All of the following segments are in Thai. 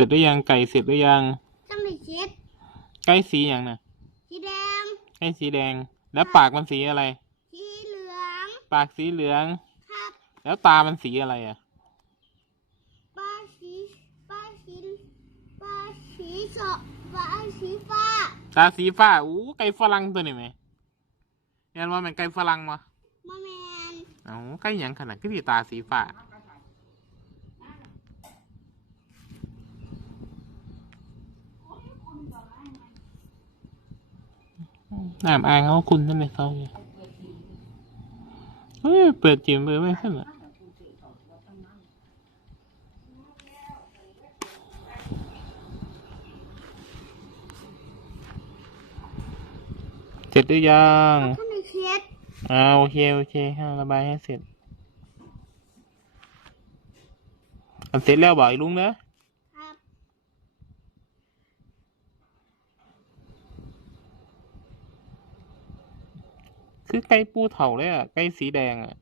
ร็จหรือยังไก่เสร็จหรือยังต้องได้เช็ดไก่สีอย่างน่ะสีแดงไก่สีแดง แล้วปากมันสีอะไร สีเหลือง ปากสีเหลืองครับ แล้วตามันสีอะไรอะป้าสีป้าสีป้าสีสอป้าสีฟ้า ตาสีฟ้าอู้ไก่ฝรั่งตัวนี้ไหมเห็นว่ามันไก่ฝรั่งมะมะแมนเอ้าไก่หยังขนาดก็ที่ตาสีฟ้า น้ำอายเขาคุณนั่นเลยเขาอยู่เฮ้ยเปิดจิมเปิดไม่ขึ้นอะเสร็จหรือยังต้องได้เช็ดอ่าโอเค โอเคให้ระบายให้เสร็จอันเสร็จแล้วบอกไอ้ลุงเนอะ ครับ คือไก่ปูเถาเลยอะ ไก่สีแดงอะ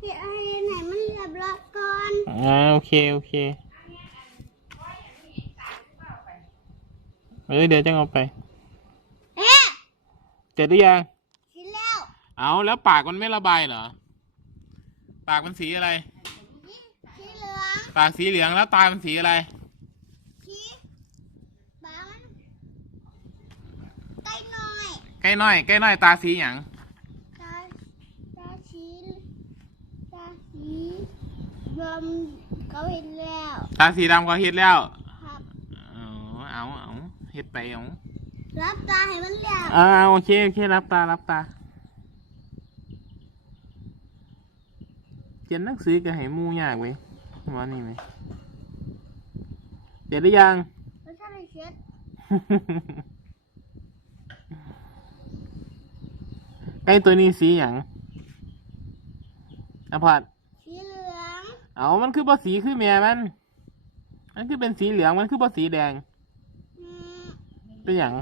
เฮ็ดให้ไหนมันเรียบร้อยก่อนอ่าโอเค โอเค เอ้ยเดี๋ยวจะเอาไป เอ๊ะเสร็จหรือยังเสร็จแล้วเอาแล้วปากมันไม่ระบายเหรอ ปากมันสีอะไร สีเหลือง ปากสีเหลืองแล้วตามันสีอะไร สีบามันใกล้หน่ อยใกล้น้อยใกล้น้อยตาสีหยังตาตาสีตาสีรวมเขาเห็นแล้วตาสีดำก็เฮ็ดแล้วครับเอาเอาเอาเฮ็ดไปเอารับตาให้มันเรียบอ่าโอเคโอเครับตารับตาเขียนหนังสือก็ให้หมู่ยากเว้ยว่านี่ไหมเสร็จหรือยังแล้วถ้าได้เช็ด ไอ้ตัวนี้สีหยังอภัดสีเหลือง เอามันคือบ่สีคือแม่มัน มันคือเป็นสีเหลืองมันคือบ่สีแดงอืมเป็นหยัง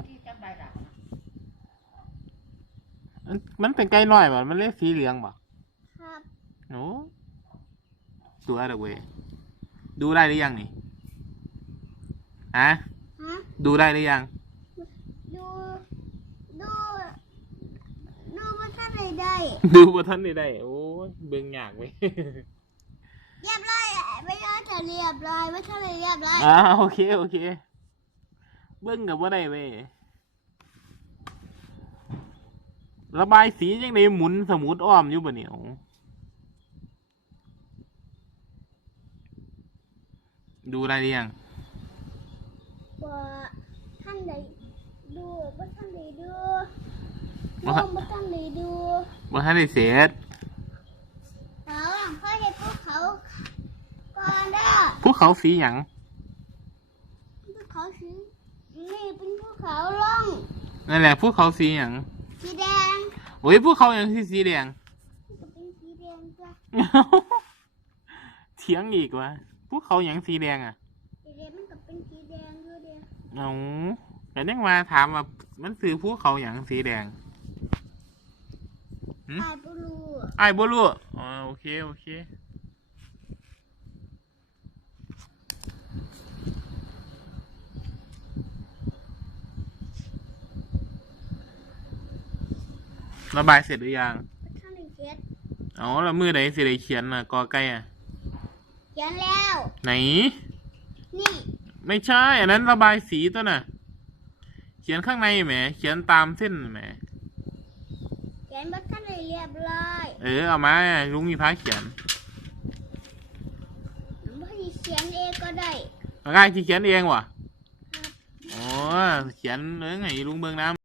มันมันเป็นไก่น้อยบ่มันเลยสีเหลืองบ่ครับโอ้ตัวอะไรเว้ยดูได้หรือยังนี่ฮะฮะดูได้หรือยัง ดูดูดูว่าถ้า ได้ได้ดูบ่ทันได้ได้โอ้ยเบิ่งยากเว้ยเรียบร้อยไม่ได้แต่เรียบร้อยไม่ถ้าได้เรียบร้อยอ่าโอเคโอเค เบิ่งกับว่าได้เว้ยระบายสียังไงหมุนสมุดอ้อมอยู่บ่เนี่ยโอ้ดูได้หรือยังว่าท่านใดดูว่าท่านใดดูว่าดูว่าท่าน ใดดูบ่ทันได้เสร็จเขาหลังพ่อเห็นพวกเขาก่อนเด้อพวกเขาสีหยังพวกเขาสีนี่เป็นพวกเขาล่องนั่นแหละพวกเขาสีหยังสีแดงโอ้ยพวกเขาอย่างที่สีแดงก็เป็นสีแดงจ้ะเถียงอีกวะพวกเขาอย่างสีแดงอะสีแดงมันก็เป็นสีแดงด้วยเด้อเอาแต่ยังมาถามว่ามันคือพวกเขาอย่างสีแดง หืมตายปลูไอ้ายบ่รู้อ๋อโอเค โอเค ระบายเสร็จหรือยังท่านใดเช็ดอ๋อแล้วมือไหนสิได้เขียนอะกอไก่อะ เขียนแล้ว ไหน นี่ไม่ใช่ อันนั้นระบายสีตัวน่ะ เขียนข้างในแหม เขียนตามเส้นแหม เขียนว่าท่านใดเรียบร้อยเออเอามาลุงมีพาเขียนพ่อเขียนเองก็ได้ง่ายที่เขียนเองวะอ๋อเขียนเออไงลุงเบิงน้ำ